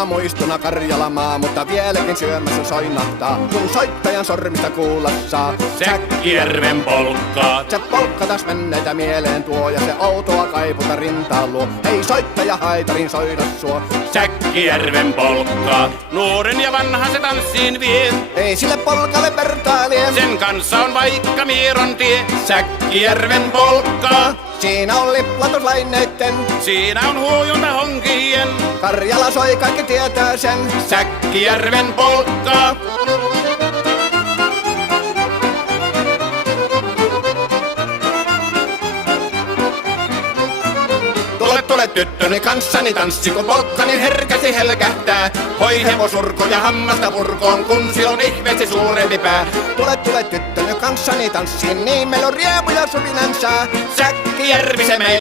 kauniina muistona Karjalamaa, mutta vieläkin syömässä soinahtaa, kun soittajan sormista kuulla saa. Säkkijärven polkkaa. Se polkka taas menneitä mieleen tuo, ja se outoa kaiputa rintaan luo. Ei soittaja haitarin soida suo. Säkkijärven polkkaa. Nuoren ja vanhan se tanssiin vie. Ei sille polkalle vertailie. Sen kanssa on vaikka Mieron tie. Säkkijärven polkkaa. Siinä on liplatuslaineitten, Siinä on huojunta honkien. Karjala soi, kaikki tietää sen. Säkkijärven polkkaa. Tule tyttöni kanssani tanssi, kun polkkani herkäsi helkähtää. Hoi hevosurko ja hammasta purkoon, kun silloin ihmeesi suurempi pää. Tule tyttöni kanssani tanssiin, niin meillä on riemu ja suvinansa. Säkkijärvi se meillä.